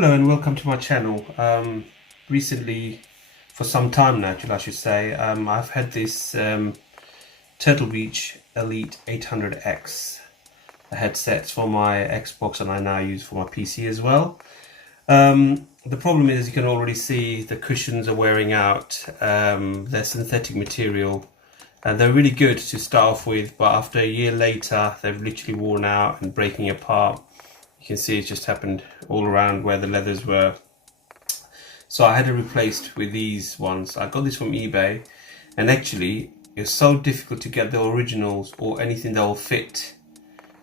Hello and welcome to my channel. Recently, for some time now, I should say, I've had this TurtleBeach Elite 800X headsets for my Xbox, and I now use for my PC as well. The problem is, you can already see the cushions are wearing out. They're synthetic material and they're really good to start off with, but after a year later they've literally worn out and breaking apart. You can see it's just happened all around where the leathers were. So I had it replaced with these ones. I got this from eBay, and actually it's so difficult to get the originals or anything that will fit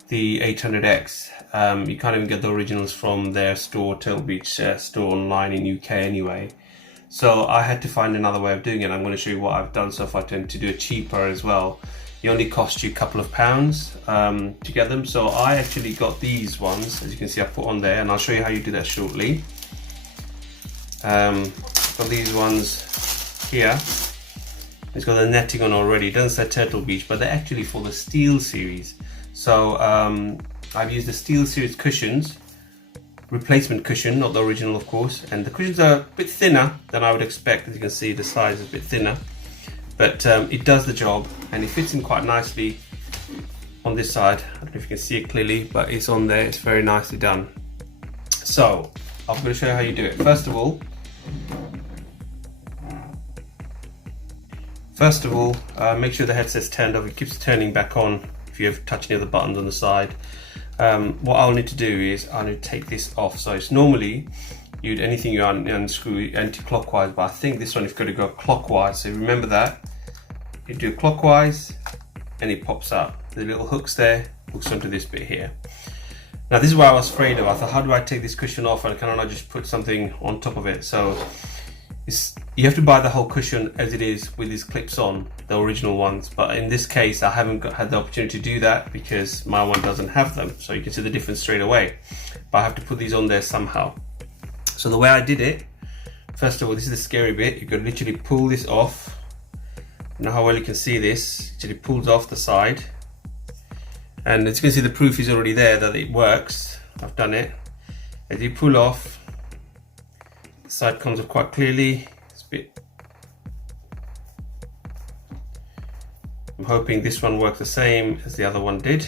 the 800X. You can't even get the originals from their store, TurtleBeach store online in UK anyway. So I had to find another way of doing it. I'm going to show you what I've done so far to do it cheaper as well. It only cost you a couple of pounds to get them. So I actually got these ones, as you can see I put on there, and I'll show you how you do that shortly. Got these ones here. It's got the netting on already. It doesn't say TurtleBeach, but they're actually for the SteelSeries. So I've used the SteelSeries cushions, replacement cushion, not the original of course, and the cushions are a bit thinner than I would expect. As you can see, the size is a bit thinner, but it does the job and it fits in quite nicely on this side. I don't know if you can see it clearly, but it's on there. It's very nicely done. So I'm going to show you how you do it. First of all, make sure the headset's turned off. It keeps turning back on if you have touched any of the buttons on the side. What I'll need to do is I'll need to take this off. So it's normally you'd anything you unscrew anti-clockwise, but I think this one you've got to go clockwise. So remember that you do clockwise and it pops up. The little hooks there hooks onto this bit here. Now this is what I was afraid of. I thought, how do I take this cushion off and can I not just put something on top of it? So you have to buy the whole cushion as it is with these clips on, the original ones, but in this case I haven't had the opportunity to do that because my one doesn't have them, so you can see the difference straight away. But I have to put these on there somehow. So the way I did it, first of all, this is the scary bit. You can literally pull this off. You know how well you can see this? It actually pulls off the side, and as you can see the proof is already there that it works. I've done it. As you pull off, the side comes up quite clearly. I'm hoping this one works the same as the other one did.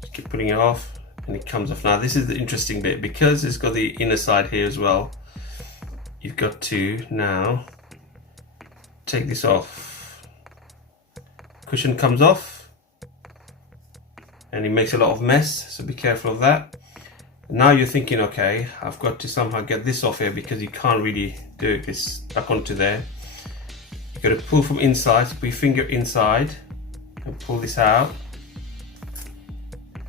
Just keep putting it off and it comes off. Now this is the interesting bit, because it's got the inner side here as well. You've got to now take this off. Cushion comes off and it makes a lot of mess, so be careful of that. Now you're thinking, okay, I've got to somehow get this off here because you can't really do this back onto there. You've got to pull from inside, so put your finger inside and pull this out.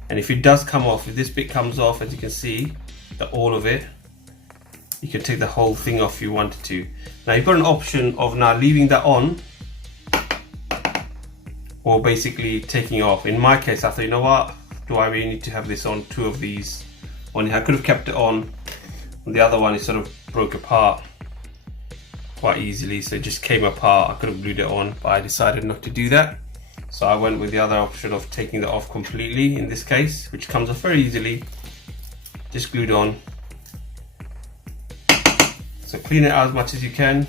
And if it does come off, if this bit comes off, as you can see, all of it, you can take the whole thing off if you wanted to. Now you've got an option of now leaving that on or basically taking it off. In my case, I thought, you know what, do I really need to have this on? Two of these. I could have kept it on. The other one, it sort of broke apart quite easily, so it just came apart. I could have glued it on, but I decided not to do that. So I went with the other option of taking that off completely in this case, which comes off very easily. Just glued on. So clean it out as much as you can.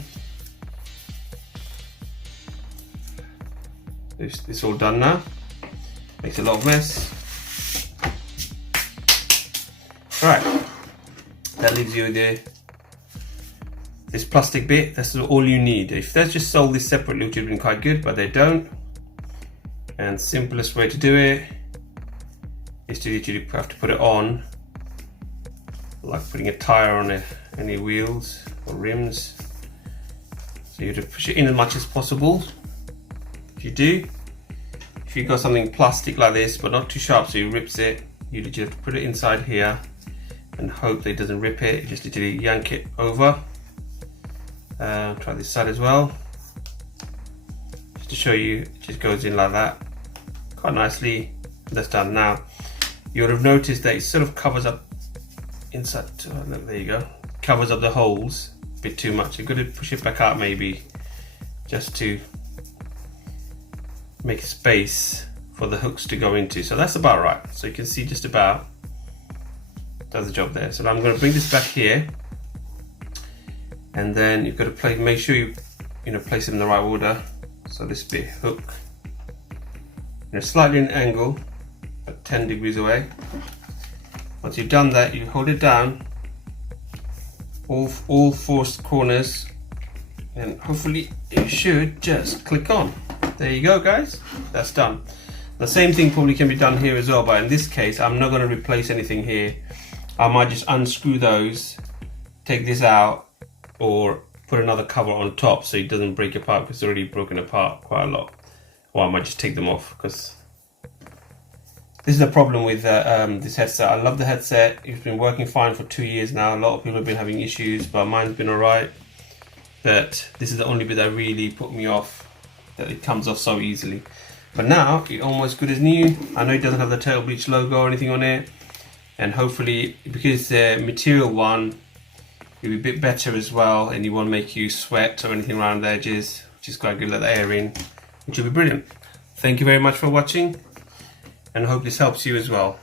It's all done now. Makes a lot of mess. Right, that leaves you with this plastic bit. That's all you need. If they just sold this separately, it would have been quite good, but they don't. And simplest way to do it is to literally have to put it on, like putting a tire on any wheels or rims. So you have to push it in as much as possible. If you've got something plastic like this, but not too sharp so it rips it, you literally have to put it inside here and hope that it doesn't rip it. Just literally yank it over. Try this side as well. Just to show you, it just goes in like that, quite nicely. That's done. Now you would have noticed that it sort of covers up inside. Look, there you go. Covers up the holes a bit too much. You've got to push it back out maybe, just to make space for the hooks to go into. So that's about right. So you can see just about does the job there. So I'm going to bring this back here, and then you've got to make sure you place it in the right order. So this bit hook, slightly an angle, at 10 degrees away. Once you've done that, you hold it down, all four corners, and hopefully it should just click on. There you go, guys, that's done. The same thing probably can be done here as well, but in this case I'm not going to replace anything here. I might just unscrew those, take this out, or put another cover on top so it doesn't break apart, because it's already broken apart quite a lot. Or I might just take them off, because this is the problem with this headset. I love the headset. It's been working fine for 2 years now. A lot of people have been having issues, but mine's been alright. But this is the only bit that really put me off, that it comes off so easily. But now it's almost good as new. I know it doesn't have the TurtleBeach logo or anything on it, and hopefully, because the material one, it'll be a bit better as well, and it won't make you sweat or anything around the edges, which is quite good. Let the air in, which will be brilliant. Thank you very much for watching, and I hope this helps you as well.